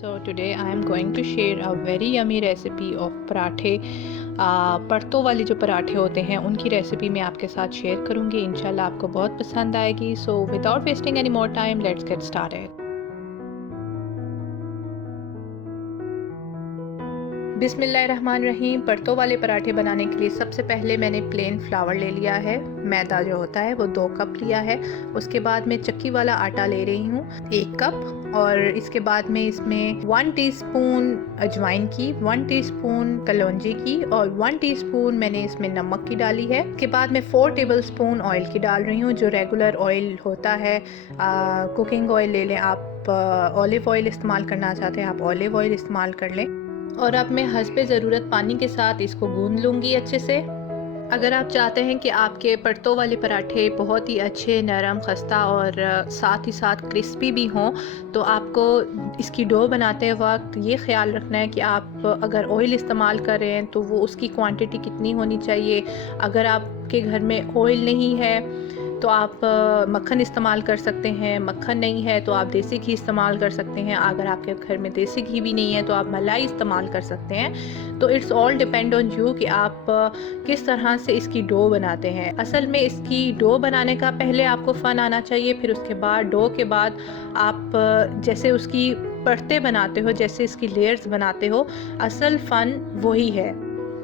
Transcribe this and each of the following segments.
So today I am going to share a very yummy recipe of पराठे। परतों वाले जो पराठे होते हैं उनकी रेसिपी मैं आपके साथ शेयर करूँगी। इंशाल्लाह आपको बहुत पसंद आएगी। So without wasting any more time let's get started. बिस्मिल्लाहिर्रहमानिर्रहीम। परतों वाले पराठे बनाने के लिए सबसे पहले मैंने प्लेन फ्लावर ले लिया है। मैदा जो होता है वो 2 कप लिया है। उसके बाद मैं चक्की वाला आटा ले रही हूँ 1 कप, और इसके बाद में इसमें 1 टीस्पून अजवाइन की, 1 टीस्पून कलौंजी की और 1 टीस्पून मैंने इसमें नमक की डाली है। इसके बाद मैं 4 टेबलस्पून ऑयल की डाल रही हूँ, जो रेगुलर ऑयल होता है। कुकिंग ऑयल ले लें आप, ऑलिव ऑयल इस्तेमाल करना चाहते हैं आप ऑलिव ऑयल इस्तेमाल कर लें। और अब मैं हस्बे ज़रूरत पानी के साथ इसको गूंद लूँगी अच्छे से। अगर आप चाहते हैं कि आपके परतों वाले पराठे बहुत ही अच्छे, नरम, खस्ता और साथ ही साथ क्रिस्पी भी हों, तो आपको इसकी डो बनाते वक्त ये ख़्याल रखना है कि आप अगर ऑयल इस्तेमाल कर रहे हैं तो वो उसकी क्वांटिटी कितनी होनी चाहिए। अगर आपके घर में ऑयल नहीं है तो आप मक्खन इस्तेमाल कर सकते हैं, मक्खन नहीं है तो आप देसी घी इस्तेमाल कर सकते हैं। अगर आपके घर में देसी घी भी नहीं है तो आप मलाई इस्तेमाल कर सकते हैं। तो it's all depend on you कि आप किस तरह से इसकी डो बनाते हैं। असल में इसकी डो बनाने का पहले आपको फ़न आना चाहिए, फिर उसके बाद डो के बाद आप जैसे उसकी परतें बनाते हो, जैसे इसकी लेयर्स बनाते हो, असल फ़न वही है।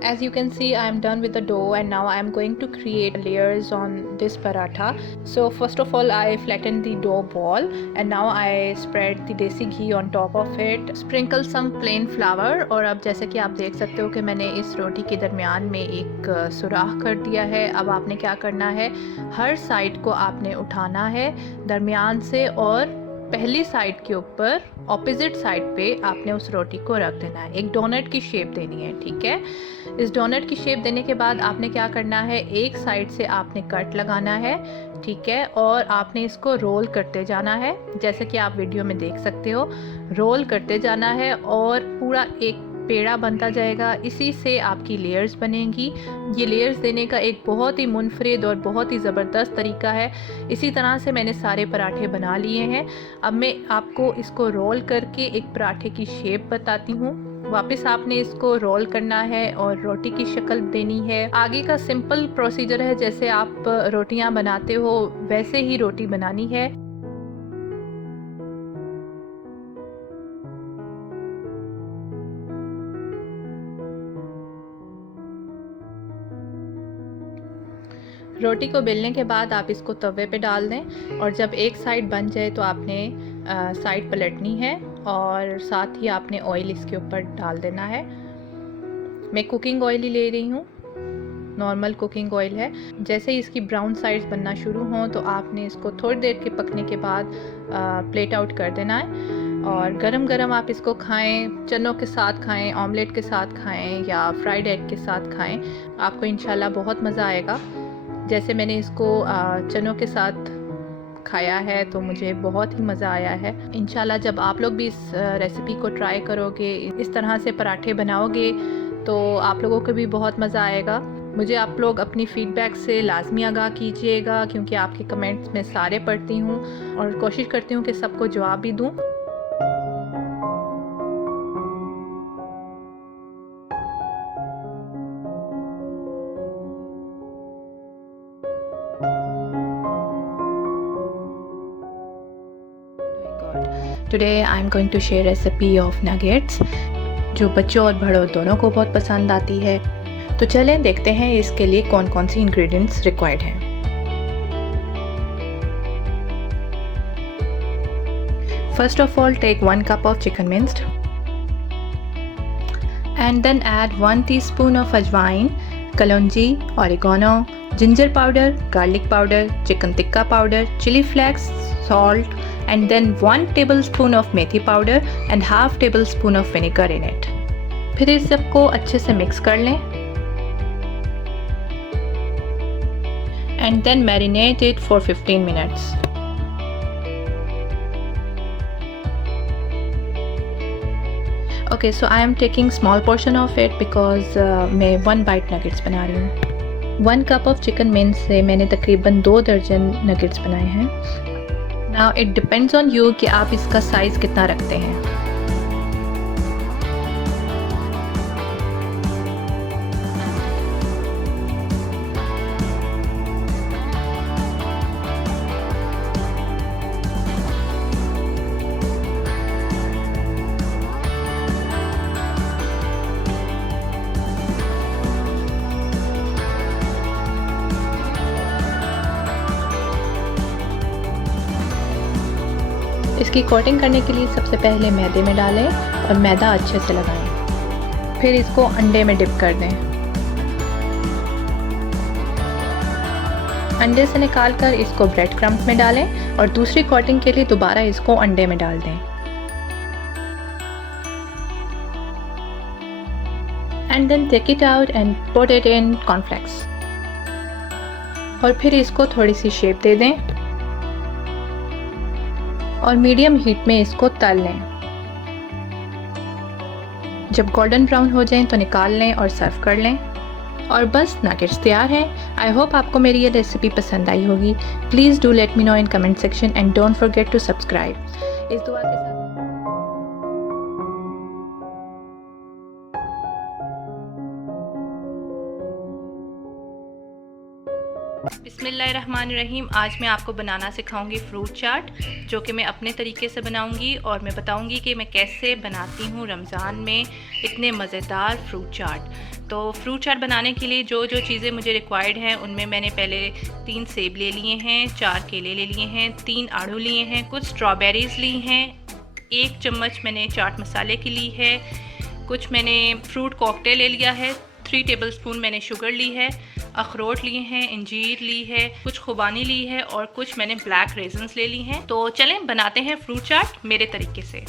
As you can see, I am done with the dough and now I am going to create layers on this paratha. So first of all, I flatten the dough ball and now I spread the desi ghee on top of it. Sprinkle some plain flour। और अब जैसे कि आप देख सकते हो कि मैंने इस रोटी के दरमियान में एक सुराख कर दिया है। अब आपने क्या करना है, हर साइड को आपने उठाना है दरमियान से, और पहली साइड के ऊपर ऑपोजिट साइड पे आपने उस रोटी को रख देना है। एक डोनट की शेप देनी है, ठीक है। इस डोनट की शेप देने के बाद आपने क्या करना है, एक साइड से आपने कट लगाना है, ठीक है, और आपने इसको रोल करते जाना है, जैसे कि आप वीडियो में देख सकते हो। रोल करते जाना है और पूरा एक पेड़ा बनता जाएगा। इसी से आपकी लेयर्स बनेंगी। ये लेयर्स देने का एक बहुत ही मुनफरिद और बहुत ही ज़बरदस्त तरीका है। इसी तरह से मैंने सारे पराठे बना लिए हैं। अब मैं आपको इसको रोल करके एक पराठे की शेप बताती हूँ। वापस आपने इसको रोल करना है और रोटी की शक्ल देनी है। आगे का सिंपल प्रोसीजर है, जैसे आप रोटियां बनाते हो वैसे ही रोटी बनानी है। रोटी को बेलने के बाद आप इसको तवे पे डाल दें, और जब एक साइड बन जाए तो आपने साइड पलटनी है और साथ ही आपने ऑयल इसके ऊपर डाल देना है। मैं कुकिंग ऑयल ही ले रही हूँ, नॉर्मल कुकिंग ऑयल है। जैसे ही इसकी ब्राउन साइड्स बनना शुरू हों तो आपने इसको थोड़ी देर के पकने के बाद प्लेट आउट कर देना है। और गरम गरम आप इसको खाएं, चनों के साथ खाएं, ऑमलेट के साथ खाएं या फ्राइड एग के साथ खाएं, आपको इंशाल्लाह बहुत मज़ा आएगा। जैसे मैंने इसको चनों के साथ खाया है तो मुझे बहुत ही मज़ा आया है। इंशाल्लाह जब आप लोग भी इस रेसिपी को ट्राई करोगे, इस तरह से पराठे बनाओगे, तो आप लोगों को भी बहुत मज़ा आएगा। मुझे आप लोग अपनी फ़ीडबैक से लाजमी आगाह कीजिएगा, क्योंकि आपके कमेंट्स मैं सारे पढ़ती हूँ और कोशिश करती हूँ कि सबको जवाब भी दूँ। Today I am going to share recipe of nuggets, जो बच्चों और बड़ों दोनों को बहुत पसंद आती है। तो चलें देखते हैं इसके लिए कौन कौन सी इंग्रेडिएंट्स रिक्वायर्ड हैं। First of all, take 1 cup of chicken minced and then add 1 teaspoon of ajwain, kalonji, oregano, ginger powder, garlic powder, chicken tikka powder, chili flakes, salt, and then 1 tablespoon of methi powder and half tablespoon of vinegar in it। फिर इस सबको अच्छे से mix कर लें and then marinate it for 15 minutes। Okay, so I am taking small portion of it because मैं 1 bite nuggets बना रही हूँ। 1 cup of chicken mince से मैंने तकरीबन 2 दर्जन nuggets बनाए हैं। Now it depends on you कि आप इसका साइज़ कितना रखते हैं। इसकी कोटिंग करने के लिए सबसे पहले मैदे में डालें और मैदा अच्छे से लगाएं। फिर इसको अंडे में डिप कर दें। अंडे से निकालकर इसको ब्रेड क्रम्ब में डालें और दूसरी कोटिंग के लिए दोबारा इसको अंडे में डाल दें। And then take it out and put it in cornflakes। और फिर इसको थोड़ी सी शेप दे दें और मीडियम हीट में इसको तल लें। जब गोल्डन ब्राउन हो जाएं तो निकाल लें और सर्व कर लें। और बस नगेट्स तैयार हैं। आई होप आपको मेरी ये रेसिपी पसंद आई होगी। Please do let me know in comment section and don't forget to subscribe. इस दुआ के साथ बिस्मिल्लाहिर्रहमानिर्रहीम। आज मैं आपको बनाना सिखाऊंगी फ्रूट चाट, जो कि मैं अपने तरीके से बनाऊंगी और मैं बताऊंगी कि मैं कैसे बनाती हूँ रमज़ान में इतने मज़ेदार फ्रूट चाट। तो फ्रूट चाट बनाने के लिए जो जो चीज़ें मुझे रिक्वायर्ड हैं उनमें मैंने पहले 3 सेब ले लिए हैं, 4 केले ले लिए हैं, 3 आड़ू लिए हैं, कुछ स्ट्रॉबेरीज़ ली हैं, 1 चम्मच मैंने चाट मसाले की ली है, कुछ मैंने फ्रूट कॉकटेल ले लिया है, 3 टेबलस्पून मैंने शुगर ली है, अखरोट लिए हैं, इंजीर ली है, कुछ खुबानी ली है और कुछ मैंने ब्लैक रेजन्स ले ली हैं। तो चलें बनाते हैं फ्रूट चाट मेरे तरीके से।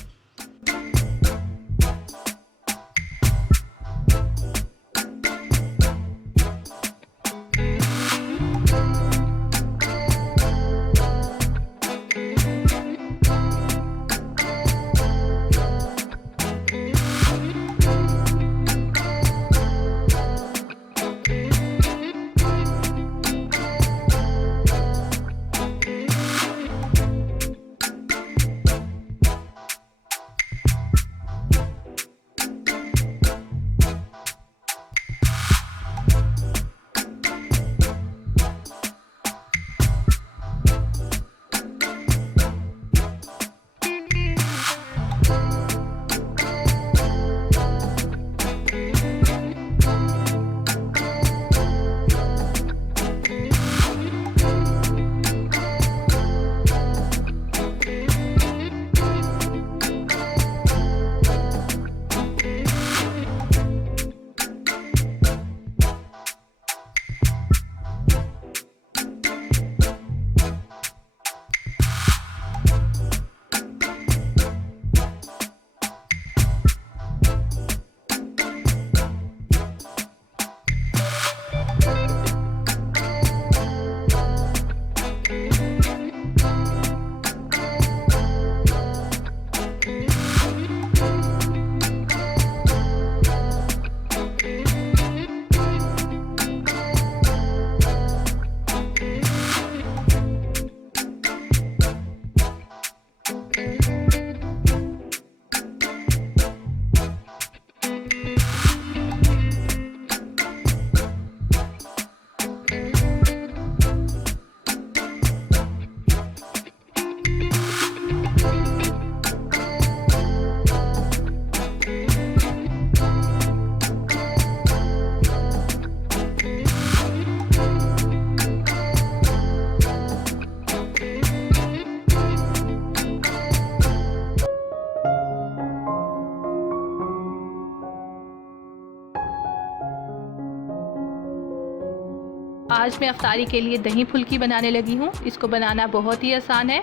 आज मैं अफ्तारी के लिए दही फुल्की बनाने लगी हूँ। इसको बनाना बहुत ही आसान है।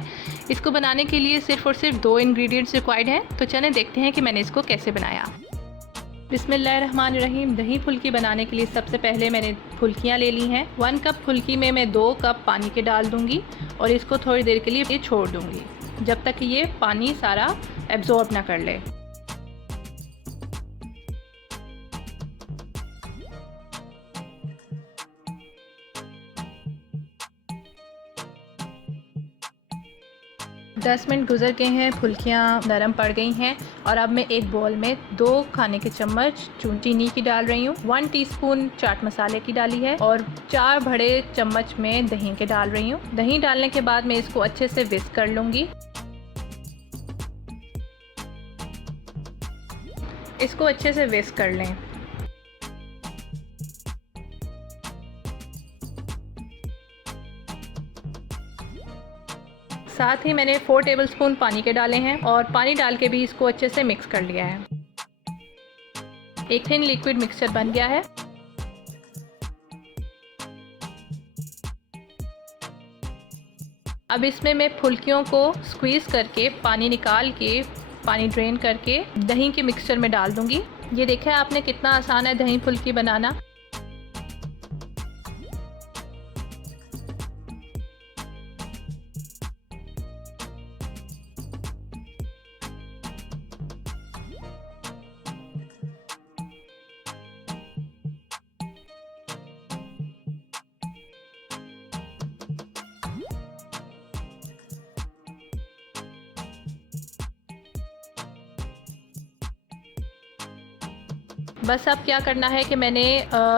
इसको बनाने के लिए सिर्फ़ और सिर्फ 2 इंग्रेडिएंट्स रिक्वायर्ड हैं। तो चलें देखते हैं कि मैंने इसको कैसे बनाया। बिस्मिल्लाहिर्रहमानिर्रहीम। दही फुल्की बनाने के लिए सबसे पहले मैंने फुल्कियाँ ले ली हैं। 1 कप फुल्की में मैं 2 कप पानी के डाल दूँगी और इसको थोड़ी देर के लिए छोड़ दूँगी जब तक ये पानी सारा एब्जॉर्ब ना कर ले। दस मिनट गुजर गए हैं, फुल्कियाँ नरम पड़ गई हैं और अब मैं एक बोल में 2 खाने के चम्मच चीनी की डाल रही हूँ, 1 टीस्पून चाट मसाले की डाली है और 4 बड़े चम्मच में दही के डाल रही हूँ। दही डालने के बाद मैं इसको अच्छे से विस्क कर लूँगी। इसको अच्छे से विस्क कर लें। साथ ही मैंने 4 टेबलस्पून पानी के डाले हैं और पानी डाल के भी इसको अच्छे से मिक्स कर लिया है। एक थिन लिक्विड मिक्सचर बन गया है। अब इसमें मैं फुल्कियों को स्क्वीज़ करके पानी निकाल के, पानी ड्रेन करके दही के मिक्सचर में डाल दूंगी। ये देखा है आपने कितना आसान है दही फुल्की बनाना। बस अब क्या करना है कि मैंने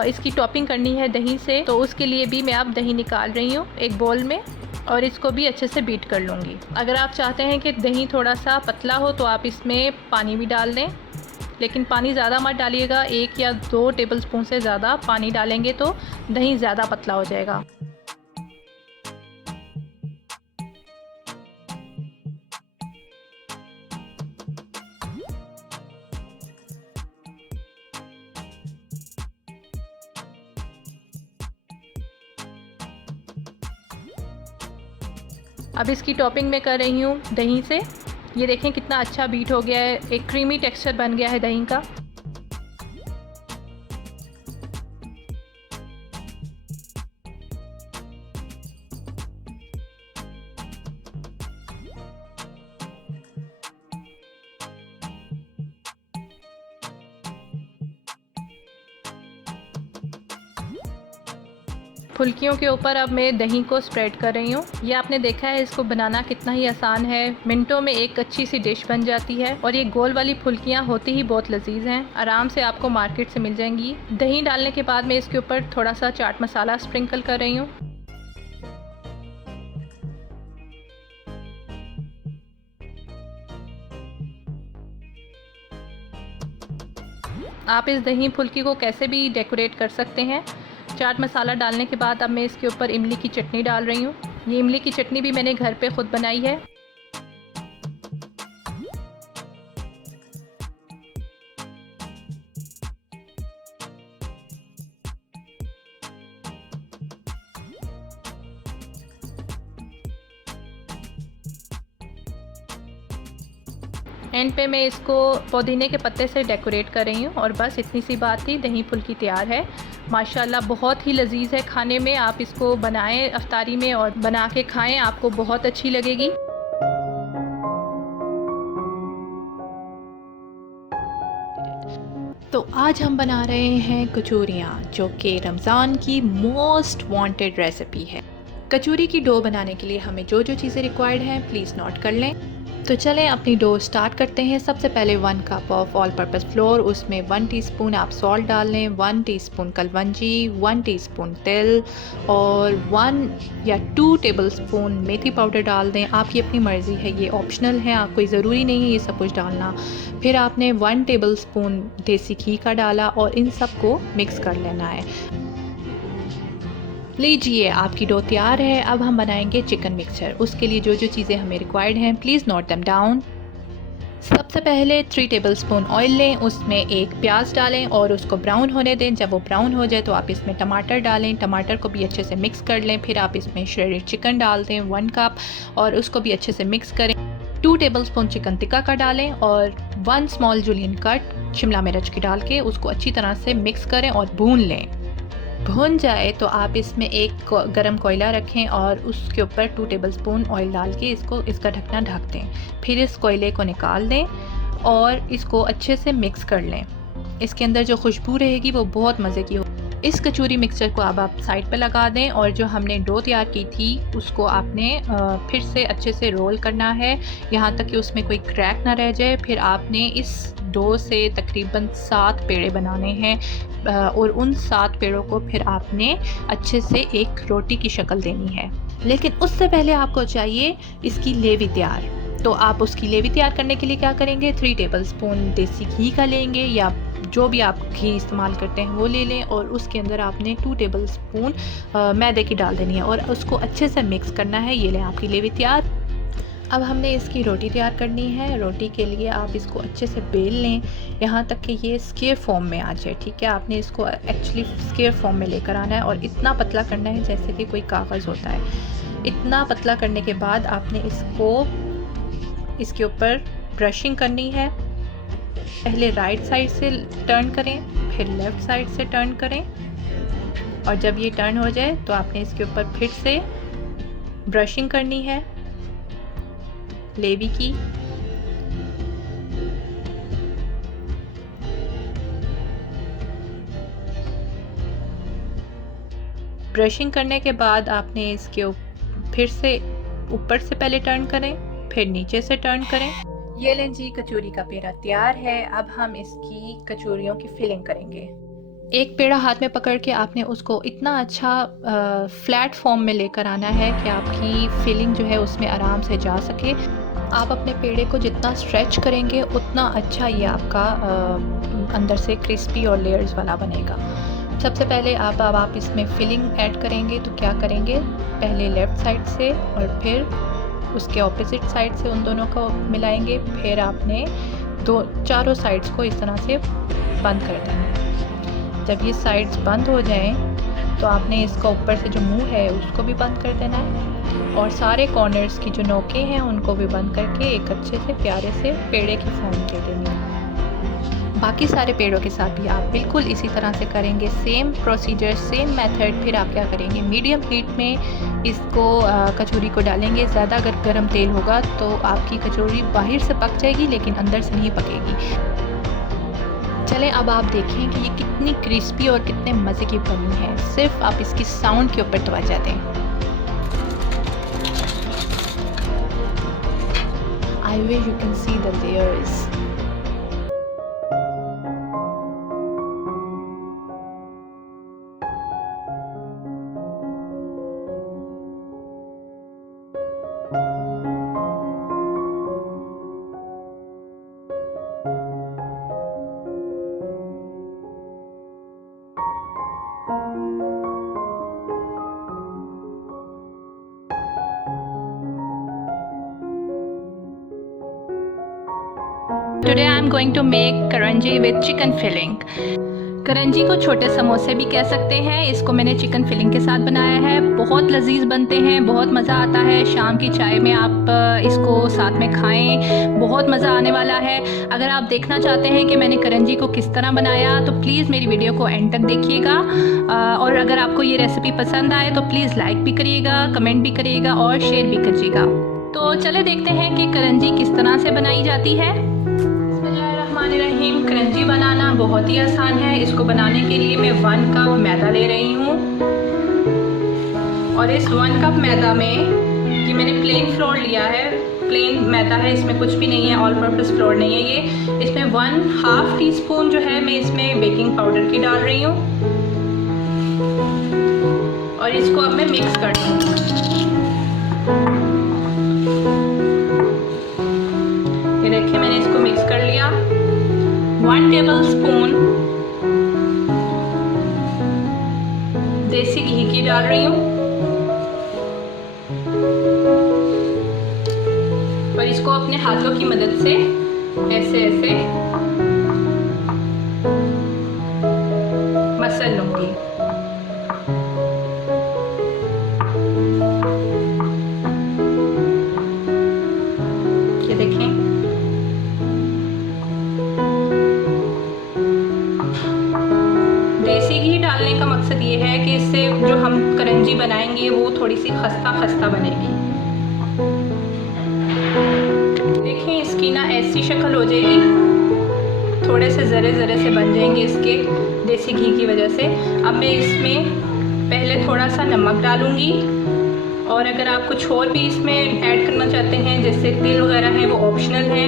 इसकी टॉपिंग करनी है दही से, तो उसके लिए भी मैं अब दही निकाल रही हूँ एक बोल में और इसको भी अच्छे से बीट कर लूँगी। अगर आप चाहते हैं कि दही थोड़ा सा पतला हो तो आप इसमें पानी भी डाल दें, लेकिन पानी ज़्यादा मत डालिएगा। 1 या 2 टेबलस्पून से ज़्यादा पानी डालेंगे तो दही ज़्यादा पतला हो जाएगा। अब इसकी टॉपिंग मैं कर रही हूँ दही से। ये देखें कितना अच्छा बीट हो गया है, एक क्रीमी टेक्सचर बन गया है दही का। फुल्कियों के ऊपर अब मैं दही को स्प्रेड कर रही हूँ। ये आपने देखा है इसको बनाना कितना ही आसान है। मिनटों में एक अच्छी सी डिश बन जाती है और ये गोल वाली फुल्कियाँ होती ही बहुत लजीज हैं। आराम से आपको मार्केट से मिल जाएंगी। दही डालने के बाद मैं इसके ऊपर थोड़ा सा चाट मसाला स्प्रिंकल कर रही हूँ। आप इस दही फुल्की को कैसे भी डेकोरेट कर सकते हैं। चाट मसाला डालने के बाद अब मैं इसके ऊपर इमली की चटनी डाल रही हूँ। ये इमली की चटनी भी मैंने घर पे खुद बनाई है। एंड पे मैं इसको पुदीने के पत्ते से डेकोरेट कर रही हूँ और बस इतनी सी बात थी, दही फुल्की तैयार है। माशाल्लाह बहुत ही लजीज है खाने में। आप इसको बनाएं अफ्तारी में और बना के खाएं, आपको बहुत अच्छी लगेगी। तो आज हम बना रहे हैं कचौरियाँ, जो कि रमज़ान की मोस्ट वांटेड रेसिपी है। कचौरी की डो बनाने के लिए हमें जो जो चीज़ें रिक्वायर्ड हैं प्लीज़ नोट कर लें। तो चलें अपनी डो स्टार्ट करते हैं। सबसे पहले 1 cup of all purpose floor, उसमें 1 टीस्पून आप सॉल्ट डाल लें, 1 टीस्पून कलवंजी, 1 टीस्पून तिल और 1 या 2 टेबलस्पून मेथी पाउडर डाल दें। आपकी अपनी मर्ज़ी है, ये ऑप्शनल है, कोई ज़रूरी नहीं है ये सब कुछ डालना। फिर आपने 1 टेबलस्पून देसी घी का डाला और इन सब को मिक्स कर लेना है। लीजिए आपकी डो तैयार है। अब हम बनाएंगे चिकन मिक्सचर। उसके लिए जो जो चीज़ें हमें रिक्वायर्ड हैं प्लीज़ नोट देम डाउन। सबसे पहले 3 टेबलस्पून ऑयल लें, उसमें एक प्याज डालें और उसको ब्राउन होने दें। जब वो ब्राउन हो जाए तो आप इसमें टमाटर डालें, टमाटर को भी अच्छे से मिक्स कर लें। फिर आप इसमें श्रेडेड चिकन डाल दें 1 कप और उसको भी अच्छे से मिक्स करें। 2 टेबलस्पून चिकन टिक्का का डालें और 1 स्मॉल जुलियन कट शिमला मिर्च की डाल के उसको अच्छी तरह से मिक्स करें और भून लें। भुन जाए तो आप इसमें एक गरम कोयला रखें और उसके ऊपर 2 टेबलस्पून ऑयल डाल के इसका ढकना ढक दें। फिर इस कोयले को निकाल दें और इसको अच्छे से मिक्स कर लें। इसके अंदर जो खुशबू रहेगी वो बहुत मज़े की हो। इस कचौरी मिक्सचर को अब आप साइड पे लगा दें और जो हमने डो तैयार की थी उसको आपने फिर से अच्छे से रोल करना है, यहाँ तक कि उसमें कोई क्रैक ना रह जाए। फिर आपने इस डो से तकरीबन 7 पेड़े बनाने हैं और उन 7 पेड़ों को फिर आपने अच्छे से एक रोटी की शक्ल देनी है। लेकिन उससे पहले आपको चाहिए इसकी लेवी तैयार। तो आप उसकी लेवी तैयार करने के लिए क्या करेंगे, 3 टेबलस्पून देसी घी का लेंगे या जो भी आप घी इस्तेमाल करते हैं वो ले लें और उसके अंदर आपने 2 टेबलस्पून मैदे की डाल देनी है और उसको अच्छे से मिक्स करना है। ये लें आपकी लेवी तैयार। अब हमने इसकी रोटी तैयार करनी है। रोटी के लिए आप इसको अच्छे से बेल लें यहाँ तक कि ये स्क्वायर फॉर्म में आ जाए, ठीक है। आपने इसको एक्चुअली स्क्वायर फॉर्म में लेकर आना है और इतना पतला करना है जैसे कि कोई कागज़ होता है। इतना पतला करने के बाद आपने इसको इसके ऊपर ब्रशिंग करनी है। पहले राइट साइड से टर्न करें, फिर लेफ़्ट साइड से टर्न करें, और जब ये टर्न हो जाए तो आपने इसके ऊपर फिर से ब्रशिंग करनी है लेवी की। ब्रशिंग करने के बाद आपने इसके फिर से ऊपर से पहले टर्न करें, फिर नीचे से टर्न करें। ये लें जी, कचौरी का पेड़ा तैयार है। अब हम इसकी कचौरियों की फिलिंग करेंगे। एक पेड़ा हाथ में पकड़ के आपने उसको इतना अच्छा फ्लैट फॉर्म में लेकर आना है कि आपकी फिलिंग जो है उसमें आराम से जा सके। आप अपने पेड़े को जितना स्ट्रेच करेंगे उतना अच्छा ये आपका अंदर से क्रिस्पी और लेयर्स वाला बनेगा। सबसे पहले अब आप इसमें फिलिंग ऐड करेंगे तो क्या करेंगे, पहले लेफ़्ट साइड से और फिर उसके ऑपोजिट साइड से उन दोनों को मिलाएंगे। फिर आपने चारों साइड्स को इस तरह से बंद कर देना है। जब ये साइड्स बंद हो जाएं तो आपने इसका ऊपर से जो मुंह है उसको भी बंद कर देना है, और सारे कॉर्नर्स की जो नोकें हैं उनको भी बंद करके एक अच्छे से प्यारे से पेड़े की फॉर्म दे देनी है। बाकी सारे पेड़ों के साथ भी आप बिल्कुल इसी तरह से करेंगे, सेम प्रोसीजर, सेम मेथड। फिर आप क्या करेंगे, मीडियम हीट में इसको कचौरी को डालेंगे। ज़्यादा अगर गर्म तेल होगा तो आपकी कचौरी बाहर से पक जाएगी लेकिन अंदर से नहीं पकेगी। चलें अब आप देखें कि ये कितनी क्रिस्पी और कितने मज़े की बनी है। सिर्फ आप इसकी साउंड के ऊपर तवज्जो दें। I wish you can see the layers. Today I am going to make Karanji with chicken filling. Karanji को छोटे समोसे भी कह सकते हैं। इसको मैंने चिकन फिलिंग के साथ बनाया है। बहुत लजीज बनते हैं, बहुत मज़ा आता है। शाम की चाय में आप इसको साथ में खाएं, बहुत मज़ा आने वाला है। अगर आप देखना चाहते हैं कि मैंने करंजी को किस तरह बनाया तो प्लीज़ मेरी वीडियो को एंड तक देखिएगा। और अगर आपको ये रेसिपी पसंद आए तो प्लीज़ लाइक भी करिएगा, कमेंट भी करिएगा और शेयर भी करिएगा। तो चले देखते हैं कि करंजी किस तरह से बनाई जाती है। बिस्मिल्लाहिर्रहमानिर्रहीम। करंजी बनाना बहुत ही आसान है। इसको बनाने के लिए मैं 1 कप मैदा ले रही हूँ, और इस 1 कप मैदा में ये मैंने प्लेन फ्लोर लिया है। प्लेन मैदा है, इसमें कुछ भी नहीं है, ऑल पर्पस फ्लोर नहीं है ये। इसमें 1/2 टीस्पून जो है मैं इसमें बेकिंग पाउडर की डाल रही हूँ, और इसको अब मैं मिक्स कर दूँगी। ये देखिए मैंने इसको मिक्स कर लिया। 1 टेबलस्पून देसी घी की डाल रही हूँ, और इसको अपने हाथों की मदद से ऐसे ऐसे मसल लूंगी। ये देखें, देसी घी डालने का मकसद ये है कि इससे जो हम करंजी बनाएंगे वो थोड़ी सी खस्ता खस्ता बनेगी। देखें इसकी ना ऐसी शक्ल हो जाएगी, थोड़े से ज़रे ज़रे से बन जाएंगे इसके देसी घी की वजह से। अब मैं इसमें पहले थोड़ा सा नमक डालूंगी, और अगर आप कुछ और भी इसमें ऐड करना चाहते हैं जैसे तिल वगैरह है वो ऑप्शनल है।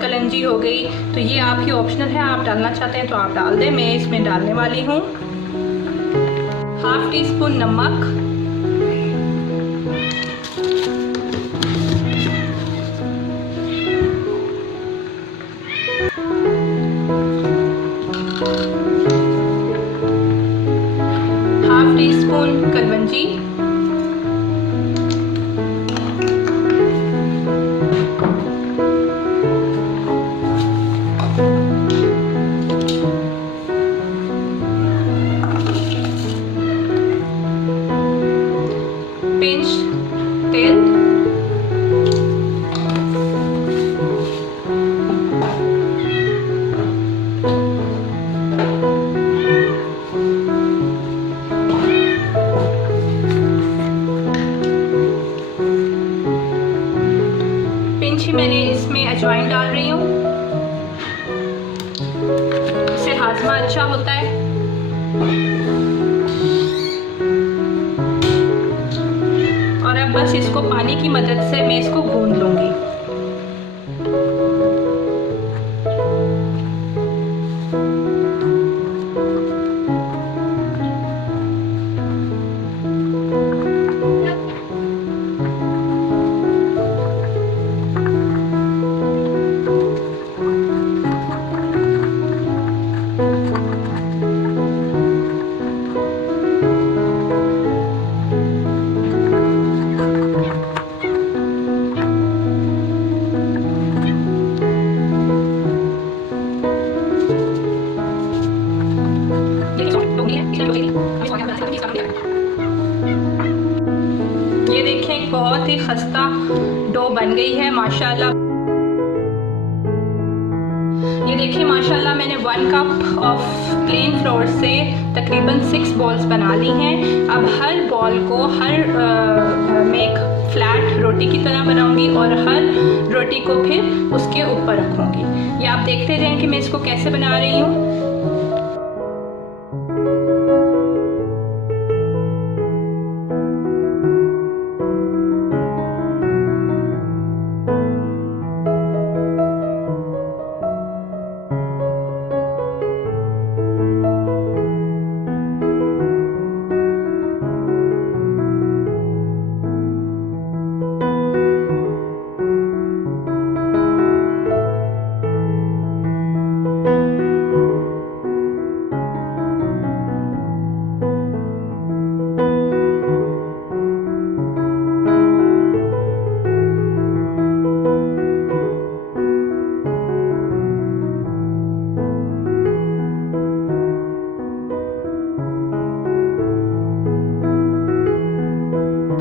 कलंजी हो गई तो ये आपकी ऑप्शनल है, आप डालना चाहते हैं तो आप डाल दें। मैं इसमें डालने वाली हूँ 1/2 टीस्पून नमक, ½ टीस्पून कलवंजी, पिंच ही मैंने इसमें अजवाइन डाल रही हूँ, इससे हाजमा अच्छा होता है। और अब बस इसको पानी की मदद से मैं इसको गूंद लूँगी। ये देखें बहुत ही खस्ता डो बन गई है माशाल्लाह। ये देखिए माशाल्लाह मैंने 1 कप ऑफ प्लेन फ्लोर से तकरीबन 6 बॉल्स बना ली हैं। अब हर बॉल को मैं एक फ्लैट रोटी की तरह बनाऊंगी और हर रोटी को फिर उसके ऊपर रखूंगी। ये आप देखते रहें कि मैं इसको कैसे बना रही हूँ।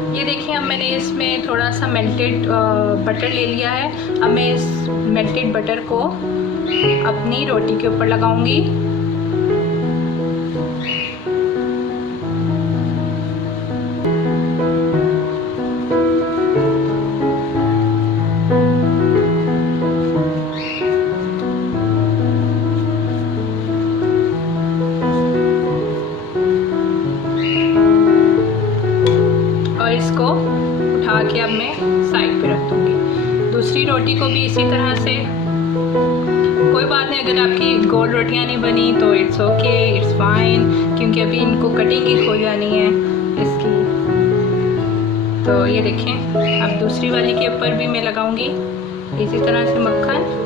ये देखिए अब मैंने इसमें थोड़ा सा मेल्टेड बटर ले लिया है। अब मैं इस मेल्टेड बटर को अपनी रोटी के ऊपर लगाऊंगी। इसको उठा के अब मैं साइड पे रख दूँगी। दूसरी रोटी को भी इसी तरह से। कोई बात नहीं, अगर आपकी गोल रोटियां नहीं बनी तो इट्स ओके, इट्स फाइन, क्योंकि अभी इनको कटिंग ही हो जानी है इसकी। तो ये देखें अब दूसरी वाली के ऊपर भी मैं लगाऊंगी इसी तरह से मक्खन।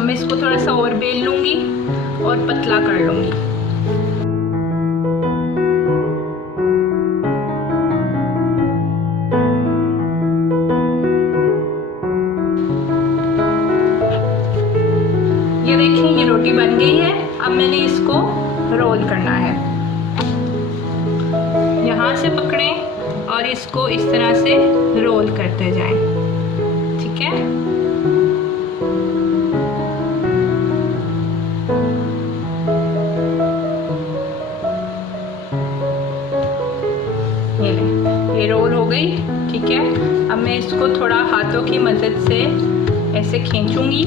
मैं इसको थोड़ा सा और बेल लूँगी और पतला कर लूँगी। ये देखिए ये रोटी बन गई है। अब मैंने इसको रोल करना है। यहाँ से पकड़ें और इसको इस तरह से रोल करते जाएं, ठीक है। ये रोल हो गई, ठीक है। अब मैं इसको थोड़ा हाथों की मदद से ऐसे खींचूंगी।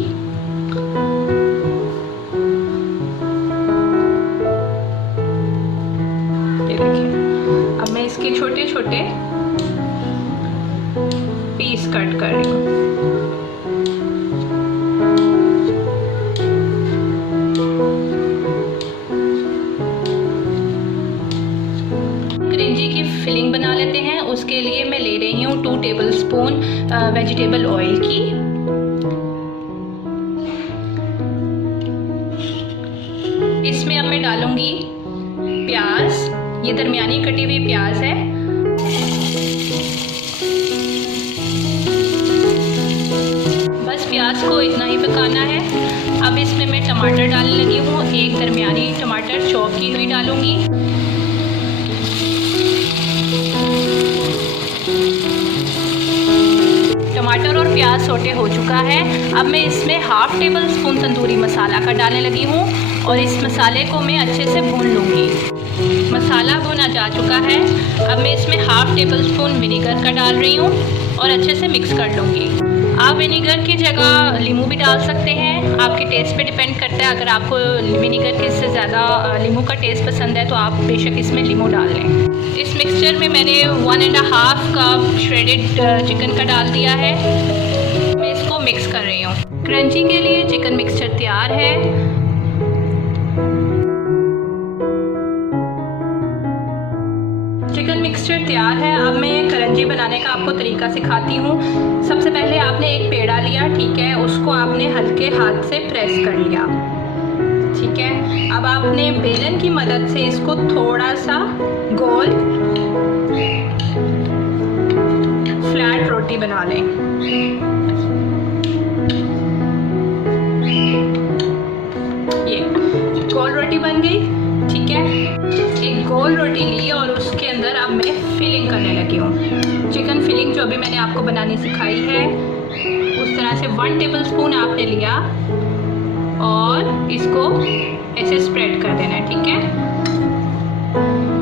ये देखिए अब मैं इसके छोटे छोटे पीस कट कर रही हूँ। फिलिंग बना लेते हैं। उसके लिए मैं ले रही हूँ 2 टेबलस्पून वेजिटेबल ऑयल की। इसमें अब मैं डालूंगी प्याज, ये दरमियानी कटी हुई प्याज है। बस प्याज को इतना ही पकाना है। अब इसमें मैं टमाटर डालने लगी हूँ। एक दरमियानी टमाटर चॉप की हुई डालूंगी। टमाटर और प्याज सोटे हो चुका है। अब मैं इसमें half table spoon tandoori masala का डालने लगी हूँ और इस मसाले को मैं अच्छे से भून लूँगी। मसाला भुना जा चुका है। अब मैं इसमें हाफ टेबल स्पून विनेगर का डाल रही हूँ और अच्छे से मिक्स कर लूँगी। आप विनेगर की जगह नींबू भी डाल सकते हैं, आपके टेस्ट पे डिपेंड करता है। अगर आपको विनेगर के से ज़्यादा नींबू का टेस्ट पसंद है तो आप बेशक इसमें नींबू डाल लें। इस मिक्सचर में मैंने 1.5 कप श्रेडेड चिकन का डाल दिया है। मैं इसको मिक्स कर रही हूँ। क्रंची के लिए चिकन मिक्सचर तैयार है। चिकन मिक्सचर तैयार है। अब मैं करंजी बनाने का आपको तरीका सिखाती हूँ। सबसे पहले आपने एक पेड़ा लिया, ठीक है, उसको आपने हल्के हाथ से प्रेस कर लिया, ठीक है। अब आपने बेलन की मदद से इसको थोड़ा सा गोल फ्लैट रोटी बना लें। ये गोल रोटी बन गई, ठीक है। एक गोल रोटी ली और उसके अंदर अब मैं फिलिंग करने लगी हूँ। चिकन फिलिंग जो अभी मैंने आपको बनानी सिखाई है उस तरह से 1 टेबलस्पून आपने लिया और इसको ऐसे स्प्रेड कर देना है, ठीक है।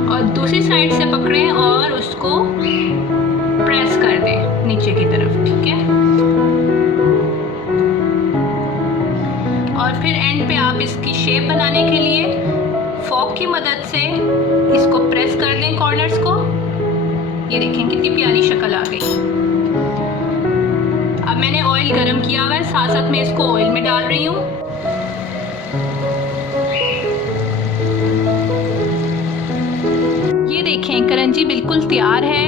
और दूसरी साइड से पकड़ें और उसको प्रेस कर दें नीचे की तरफ, ठीक है। और फिर एंड पे आप इसकी शेप बनाने के लिए फोक की मदद से इसको प्रेस कर दें कॉर्नर्स को। ये देखें कितनी प्यारी शक्ल आ गई। अब मैंने ऑयल गरम किया हुआ है, साथ साथ मैं इसको ऑयल में डाल रही हूँ। ये देखें करंजी बिल्कुल तैयार है।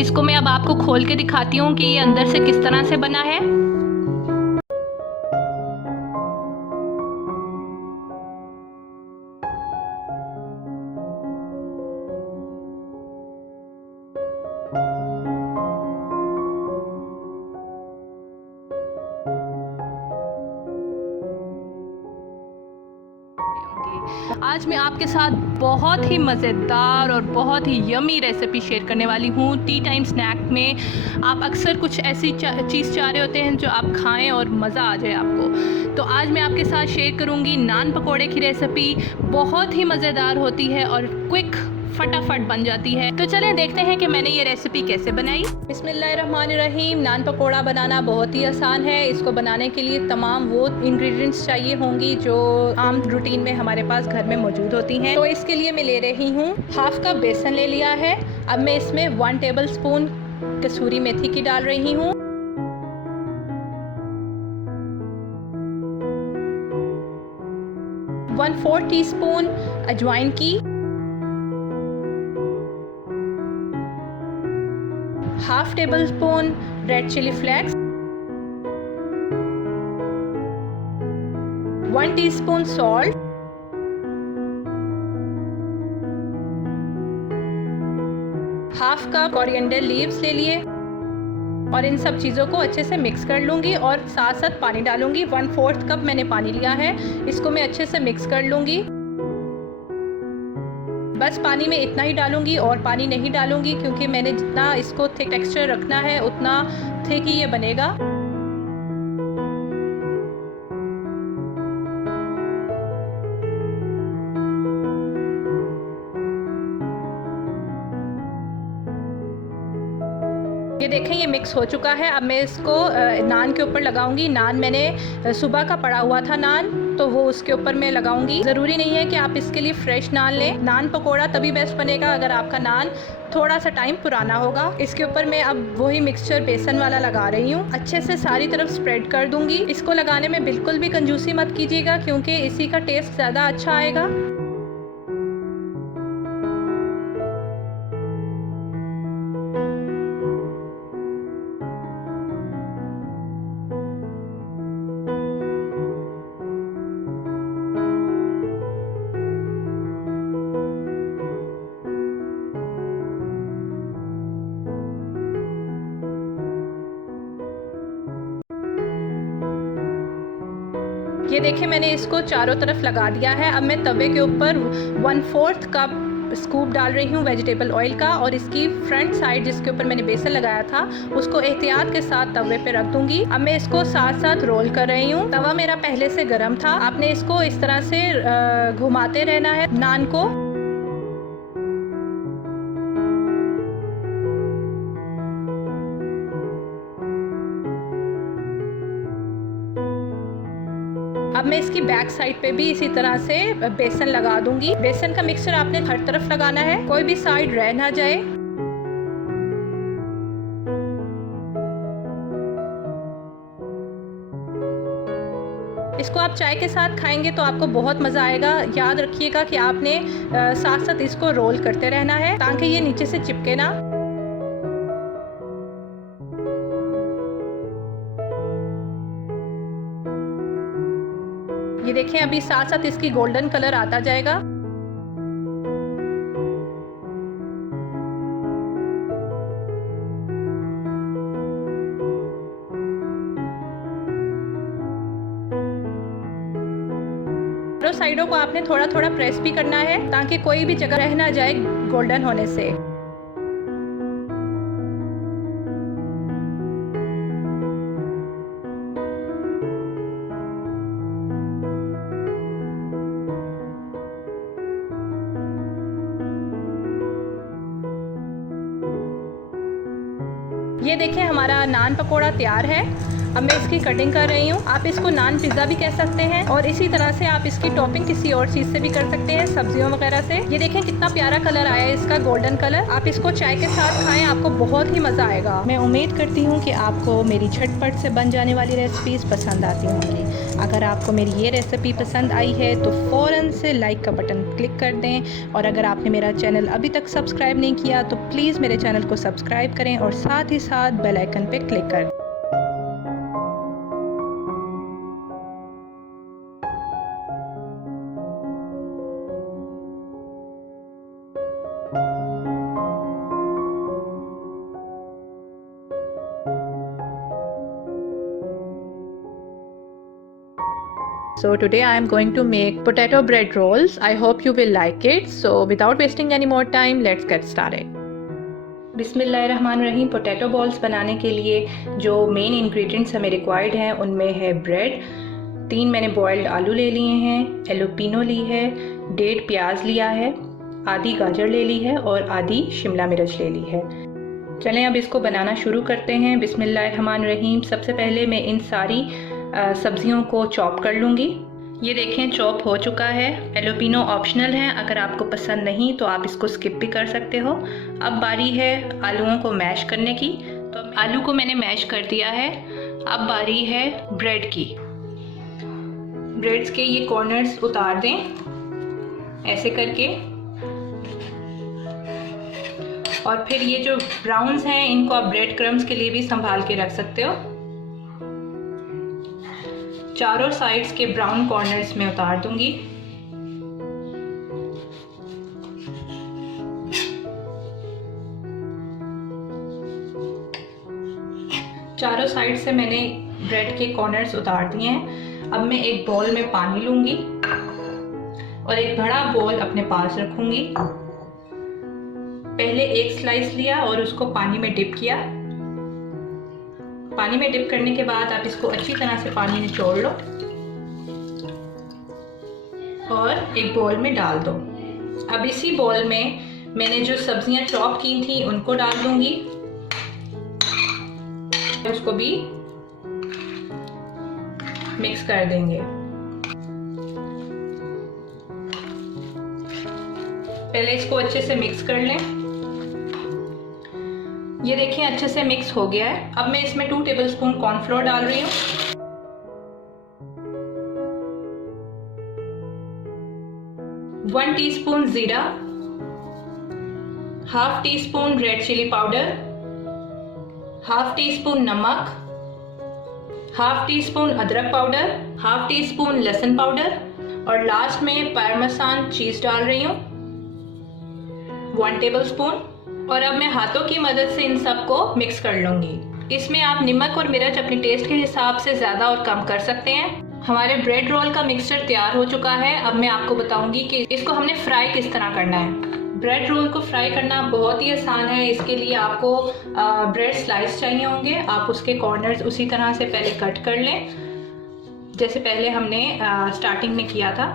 इसको मैं अब आपको खोल के दिखाती हूँ कि ये अंदर से किस तरह से बना है। आज मैं आपके साथ बहुत ही मज़ेदार और बहुत ही यमी रेसिपी शेयर करने वाली हूँ। टी टाइम स्नैक में आप अक्सर कुछ ऐसी चीज़ चाह रहे होते हैं जो आप खाएं और मज़ा आ जाए आपको। तो आज मैं आपके साथ शेयर करूँगी नान पकोड़े की रेसिपी। बहुत ही मज़ेदार होती है और क्विक फटाफट बन जाती है। तो चलें देखते हैं कि मैंने ये रेसिपी कैसे बनाई। बिस्मिल्लाहिर्रहमानिर्रहीम। नान पकोड़ा बनाना बहुत ही आसान है। इसको बनाने के लिए तमाम वो इंग्रेडिएंट्स चाहिए होंगी जो आम रूटीन में हमारे पास घर में मौजूद होती हैं। तो इसके लिए मैं ले रही हूँ हाफ कप बेसन ले लिया है। अब मैं इसमें 1 टेबलस्पून कसूरी मेथी की डाल रही हूँ। वन 4 टीस्पून अजवाइन की, half tablespoon red chilli flakes, 1 teaspoon salt, half cup coriander leaves ले लिए और इन सब चीज़ों को अच्छे से मिक्स कर लूँगी और साथ साथ पानी डालूँगी। 1/4 कप मैंने पानी लिया है। इसको मैं अच्छे से मिक्स कर लूँगी। बस पानी में इतना ही डालूंगी और पानी नहीं डालूंगी क्योंकि मैंने जितना इसको थिक टेक्सचर रखना है उतना थिक ही ये बनेगा। ये देखें ये मिक्स हो चुका है। अब मैं इसको नान के ऊपर लगाऊंगी। नान मैंने सुबह का पड़ा हुआ था नान, तो वो उसके ऊपर मैं लगाऊंगी। ज़रूरी नहीं है कि आप इसके लिए फ्रेश नान लें। नान पकोड़ा तभी बेस्ट बनेगा अगर आपका नान थोड़ा सा टाइम पुराना होगा। इसके ऊपर मैं अब वही मिक्सचर बेसन वाला लगा रही हूँ। अच्छे से सारी तरफ स्प्रेड कर दूंगी। इसको लगाने में बिल्कुल भी कंजूसी मत कीजिएगा क्योंकि इसी का टेस्ट ज़्यादा अच्छा आएगा। ये देखिए मैंने इसको चारों तरफ लगा दिया है। अब मैं तवे के ऊपर 1/4 कप स्कूप डाल रही हूँ वेजिटेबल ऑयल का, और इसकी फ्रंट साइड जिसके ऊपर मैंने बेसन लगाया था उसको एहतियात के साथ तवे पे रख दूंगी। अब मैं इसको साथ साथ रोल कर रही हूँ। तवा मेरा पहले से गर्म था। आपने इसको इस तरह से घुमाते रहना है नान को। अब मैं इसकी बैक साइड पे भी इसी तरह से बेसन लगा दूंगी। बेसन का मिक्सचर आपने हर तरफ लगाना है, कोई भी साइड रह ना जाए। इसको आप चाय के साथ खाएंगे तो आपको बहुत मज़ा आएगा। याद रखिएगा कि आपने साथ साथ इसको रोल करते रहना है ताकि ये नीचे से चिपके ना। ये देखें अभी साथ साथ इसकी गोल्डन कलर आता जाएगा। दोनों साइडों को आपने थोड़ा थोड़ा प्रेस भी करना है ताकि कोई भी जगह रह ना जाए गोल्डन होने से। ये देखें हमारा नान पकोड़ा तैयार है। अब मैं इसकी कटिंग कर रही हूँ। आप इसको नान पिज़्ज़ा भी कह सकते हैं, और इसी तरह से आप इसकी टॉपिंग किसी और चीज़ से भी कर सकते हैं, सब्जियों वगैरह से। ये देखें कितना प्यारा कलर आया है इसका, गोल्डन कलर। आप इसको चाय के साथ खाएं, आपको बहुत ही मज़ा आएगा। मैं उम्मीद करती हूँ कि आपको मेरी झटपट से बन जाने वाली रेसिपीज़ पसंद आती होंगी। अगर आपको मेरी ये रेसिपी पसंद आई है तो फ़ौरन से लाइक का बटन क्लिक कर दें, और अगर आपने मेरा चैनल अभी तक सब्सक्राइब नहीं किया तो प्लीज़ मेरे चैनल को सब्सक्राइब करें और साथ ही साथ बेल आइकन पे क्लिक कर दें। So today I am going to make potato bread rolls. I hope you will like it. So without wasting any more time, let's get started. बिस्मिल्लाहिर्रहमानिर्रहीम। पोटैटो बॉल्स बनाने के लिए जो मेन इंग्रेडिएंट्स हमें required हैं उनमें है ब्रेड, 3 मैंने बॉइल्ड आलू ले लिए हैं, एलोपिनो ली है, 1.5 प्याज लिया है, आधी गाजर ले ली है और आधी शिमला मिर्च ले ली है। चलें अब इसको बनाना शुरू करते हैं। बिस्मिल्लाहिर्रहमानिर्रहीम। सबसे पहले मैं इन सारी सब्जियों को चॉप कर लूँगी। ये देखें चॉप हो चुका है। एलोपिनो ऑप्शनल है, अगर आपको पसंद नहीं तो आप इसको स्किप भी कर सकते हो। अब बारी है आलूओं को मैश करने की, तो आलू को मैंने मैश कर दिया है। अब बारी है ब्रेड की। ब्रेड्स के ये कॉर्नर्स उतार दें ऐसे करके, और फिर ये जो ब्राउन्स हैं इनको आप ब्रेड क्रम्स के लिए भी संभाल के रख सकते हो। चारों साइड्स के ब्राउन कॉर्नर्स में उतार दूंगी। चारों साइड से मैंने ब्रेड के कॉर्नर्स उतार दिए हैं। अब मैं एक बाउल में पानी लूंगी और एक बड़ा बाउल अपने पास रखूंगी। पहले एक स्लाइस लिया और उसको पानी में डिप किया। पानी में डिप करने के बाद आप इसको अच्छी तरह से पानी निचोड़ लो और एक बाउल में डाल दो। अब इसी बाउल में मैंने जो सब्जियां चॉप की थी उनको डाल दूंगी, उसको भी मिक्स कर देंगे। पहले इसको अच्छे से मिक्स कर लें। ये देखें अच्छे से मिक्स हो गया है। अब मैं इसमें 2 टेबलस्पून कॉर्नफ्लोर डाल रही हूँ, 1 टीस्पून जीरा, 1/2 teaspoon red chilli powder, 1/2 teaspoon नमक, 1/2 टीस्पून अदरक पाउडर, 1/2 टीस्पून लहसुन पाउडर, और लास्ट में पार्मेसान चीज डाल रही हूँ 1 टेबलस्पून। और अब मैं हाथों की मदद से इन सबको मिक्स कर लूँगी। इसमें आप नमक और मिर्च अपने टेस्ट के हिसाब से ज़्यादा और कम कर सकते हैं। हमारे ब्रेड रोल का मिक्सचर तैयार हो चुका है। अब मैं आपको बताऊंगी कि इसको हमने फ्राई किस तरह करना है। ब्रेड रोल को फ्राई करना बहुत ही आसान है। इसके लिए आपको ब्रेड स्लाइस चाहिए होंगे। आप उसके कॉर्नर्स उसी तरह से पहले कट कर लें जैसे पहले हमने स्टार्टिंग में किया था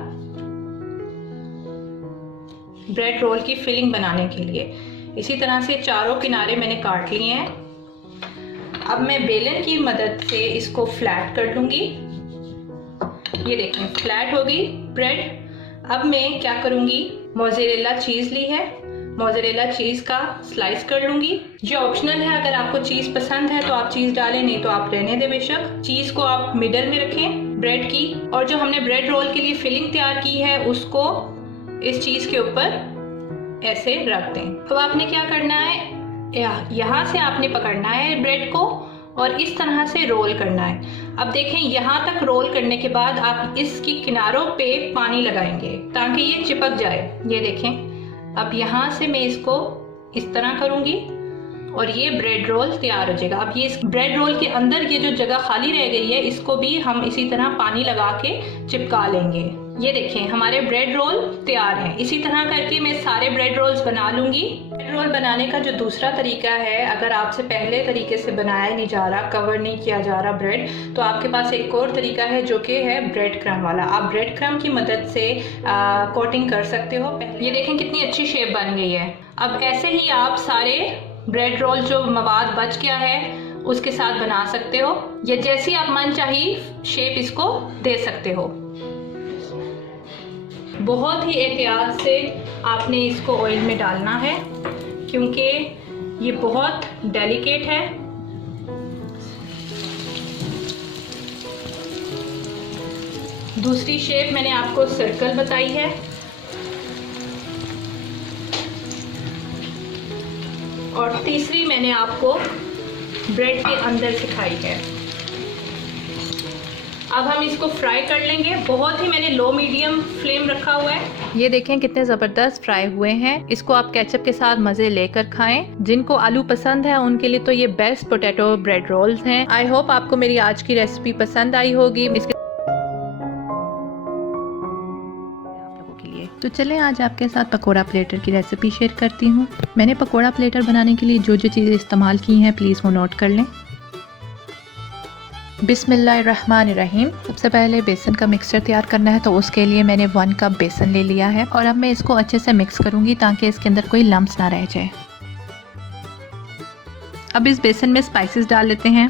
ब्रेड रोल की फिलिंग बनाने के लिए। इसी तरह से चारों किनारे मैंने काट लिए हैं। अब मैं बेलन की मदद से इसको फ्लैट कर लूँगी। ये देखें फ्लैट हो गई ब्रेड। अब मैं क्या करूँगी, मोज़रेला चीज़ ली है, मोज़रेला चीज़ का स्लाइस कर लूँगी। जो ऑप्शनल है, अगर आपको चीज़ पसंद है तो आप चीज़ डालें, नहीं तो आप रहने दें बेशक। चीज़ को आप मिडल में रखें ब्रेड की, और जो हमने ब्रेड रोल के लिए फिलिंग तैयार की है उसको इस चीज़ के ऊपर ऐसे रख दें। अब आपने क्या करना है, यहाँ से आपने पकड़ना है ब्रेड को और इस तरह से रोल करना है। अब देखें यहाँ तक रोल करने के बाद आप इसकी किनारों पे पानी लगाएंगे ताकि ये चिपक जाए। ये देखें अब यहाँ से मैं इसको इस तरह करूँगी और ये ब्रेड रोल तैयार हो जाएगा। अब ये इस ब्रेड रोल के अंदर ये जो जगह खाली रह गई है इसको भी हम इसी तरह पानी लगा के चिपका लेंगे। ये देखें हमारे ब्रेड रोल तैयार हैं। इसी तरह करके मैं सारे ब्रेड रोल्स बना लूँगी। ब्रेड रोल बनाने का जो दूसरा तरीका है, अगर आपसे पहले तरीके से बनाया नहीं जा रहा, कवर नहीं किया जा रहा ब्रेड, तो आपके पास एक और तरीका है जो कि है ब्रेड क्रम वाला। आप ब्रेड क्रम की मदद से कोटिंग कर सकते हो। ये देखें कितनी अच्छी शेप बन गई है। अब ऐसे ही आप सारे ब्रेड रोल जो मवाद बच गया है उसके साथ बना सकते हो, या जैसी आप मन चाही शेप इसको दे सकते हो। बहुत ही एहतियात से आपने इसको ऑयल में डालना है क्योंकि ये बहुत डेलिकेट है। दूसरी शेप मैंने आपको सर्कल बताई है। और तीसरी मैंने आपको ब्रेड के अंदर सिखाई है। अब हम इसको फ्राई कर लेंगे। बहुत ही मैंने लो मीडियम फ्लेम रखा हुआ है। ये देखें कितने ज़बरदस्त फ्राई हुए हैं। इसको आप केचप के साथ मज़े लेकर खाएं। जिनको आलू पसंद है उनके लिए तो ये बेस्ट पोटैटो ब्रेड रोल्स हैं। आई होप आपको मेरी आज की रेसिपी पसंद आई होगी। इसके तो चलें आज आपके साथ पकोड़ा प्लेटर की रेसिपी शेयर करती हूँ। मैंने पकोड़ा प्लेटर बनाने के लिए जो जो चीज़ें इस्तेमाल की हैं प्लीज़ वो नोट कर लें। बिस्मिल्लाहिर्रहमानिर्रहीम। सबसे पहले बेसन का मिक्सचर तैयार करना है, तो उसके लिए मैंने 1 कप बेसन ले लिया है और अब मैं इसको अच्छे से मिक्स करूँगी ताकि इसके अंदर कोई लम्स ना रह जाए। अब इस बेसन में स्पाइसेस डाल लेते हैं।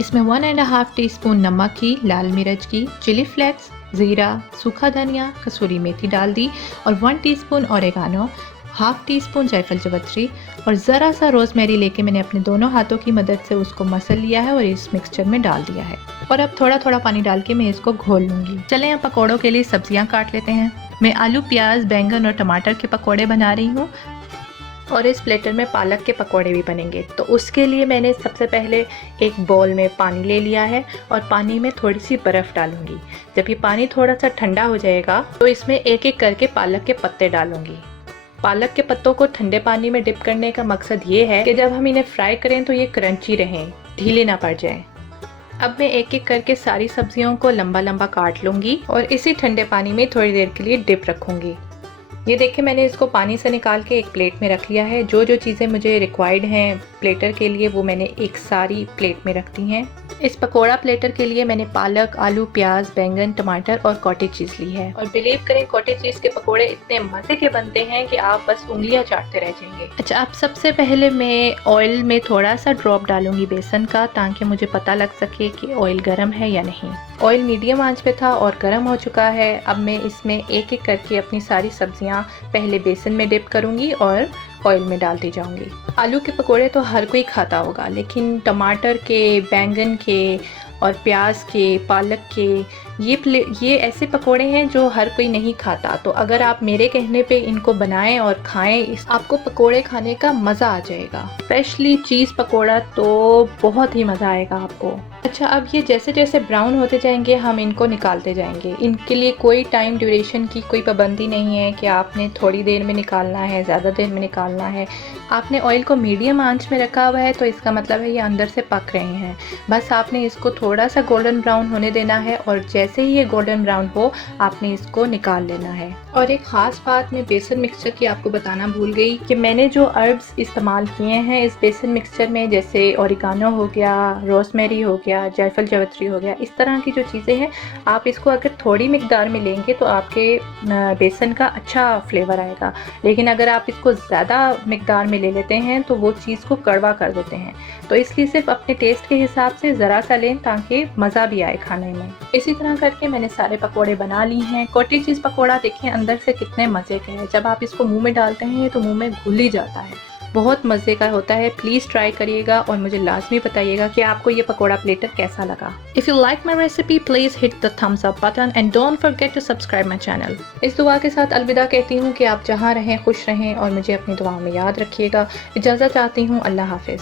इसमें 1.5 टीस्पून नमक की, लाल मिर्च की, चिली फ्लेक्स, ज़ीरा, सूखा धनिया, कसूरी मेथी डाल दी और 1 टीस्पून ओरेगानो, 1/2 टीस्पून जायफल जवत्री और ज़रा सा रोज़मेरी लेके मैंने अपने दोनों हाथों की मदद से उसको मसल लिया है और इस मिक्सचर में डाल दिया है। और अब थोड़ा थोड़ा पानी डाल के मैं इसको घोल लूँगी। चलें अब पकौड़ों के लिए सब्जियां काट लेते हैं। मैं आलू, प्याज, बैंगन और टमाटर के पकौड़े बना रही हूँ और इस प्लेटर में पालक के पकौड़े भी बनेंगे। तो उसके लिए मैंने सबसे पहले एक बाउल में पानी ले लिया है और पानी में थोड़ी सी बर्फ़ डालूंगी। जब ये पानी थोड़ा सा ठंडा हो जाएगा तो इसमें एक एक करके पालक के पत्ते डालूंगी। पालक के पत्तों को ठंडे पानी में डिप करने का मकसद ये है कि जब हम इन्हें फ्राई करें तो ये क्रंची रहें, ढीले ना पड़ जाएं। अब मैं एक एक करके सारी सब्जियों को लंबा लंबा काट लूँगी और इसी ठंडे पानी में थोड़ी देर के लिए डिप रखूँगी। ये देखिए मैंने इसको पानी से निकाल के एक प्लेट में रख लिया है। जो जो चीज़ें मुझे रिक्वायर्ड हैं प्लेटर के लिए वो मैंने एक सारी प्लेट में रख दी हैं। इस पकोड़ा प्लेटर के लिए मैंने पालक, आलू, प्याज, बैंगन, टमाटर और कॉटेज चीज़ ली है। और बिलीव करें कॉटेज चीज़ के पकोड़े इतने मज़े के बनते हैं कि आप बस उंगलियां चाटते रह जाएंगे। अच्छा, अब सबसे पहले मैं ऑयल में थोड़ा सा ड्रॉप डालूंगी बेसन का ताकि मुझे पता लग सके कि ऑयल गर्म है या नहीं। ऑयल मीडियम आंच पे था और गर्म हो चुका है। अब मैं इसमें एक एक करके अपनी सारी सब्जियां पहले बेसन में डिप करूंगी और ऑयल में डालती जाऊंगी। आलू के पकोड़े तो हर कोई खाता होगा, लेकिन टमाटर के, बैंगन के और प्याज के, पालक के ये ऐसे पकोड़े हैं जो हर कोई नहीं खाता। तो अगर आप मेरे कहने पे इनको बनाएं और खाएं, आपको पकोड़े खाने का मज़ा आ जाएगा। स्पेशली चीज़ पकोड़ा तो बहुत ही मज़ा आएगा आपको। अच्छा, अब ये जैसे जैसे ब्राउन होते जाएंगे हम इनको निकालते जाएंगे। इनके लिए कोई टाइम ड्यूरेशन की कोई पाबंदी नहीं है कि आपने थोड़ी देर में निकालना है, ज़्यादा देर में निकालना है। आपने ऑयल को मीडियम आंच में रखा हुआ है तो इसका मतलब है ये अंदर से पक रहे हैं। बस आपने इसको थोड़ा सा गोल्डन ब्राउन होने देना है और जैसे ही ये गोल्डन ब्राउन हो आपने इसको निकाल लेना है। और एक ख़ास बात मैं बेसन मिक्सचर की आपको बताना भूल गई कि मैंने जो हर्ब्स इस्तेमाल किए हैं इस बेसन मिक्सचर में, जैसे ओरिगानो हो गया, रोज़मेरी हो गया, जायफल जावित्री हो गया, इस तरह की जो चीज़ें हैं आप इसको अगर थोड़ी मिकदार में लेंगे तो आपके बेसन का अच्छा फ्लेवर आएगा। लेकिन अगर आप इसको ज़्यादा मिकदार में ले लेते हैं तो वो चीज़ को कड़वा कर देते हैं। तो इसलिए सिर्फ अपने टेस्ट के हिसाब से ज़रा सा लें ताकि मज़ा भी आए खाने में। इसी तरह करके मैंने सारे पकोड़े बना ली हैं। कॉटेज चीज़ पकोड़ा देखें अंदर से कितने मज़े के हैं, जब आप इसको मुंह में डालते हैं तो मुंह में घुल ही जाता है, बहुत मज़े का होता है। प्लीज़ ट्राई करिएगा और मुझे लाजमी बताइएगा कि आपको ये पकोड़ा प्लेटर कैसा लगा। If you like my recipe please hit the thumbs up button and don't forget to subscribe my channel. इस दुआ के साथ अलविदा कहती हूँ कि आप जहाँ रहें खुश रहें और मुझे अपनी दुआओं में याद रखिएगा। इजाज़त चाहती हूँ। अल्लाह हाफिज़।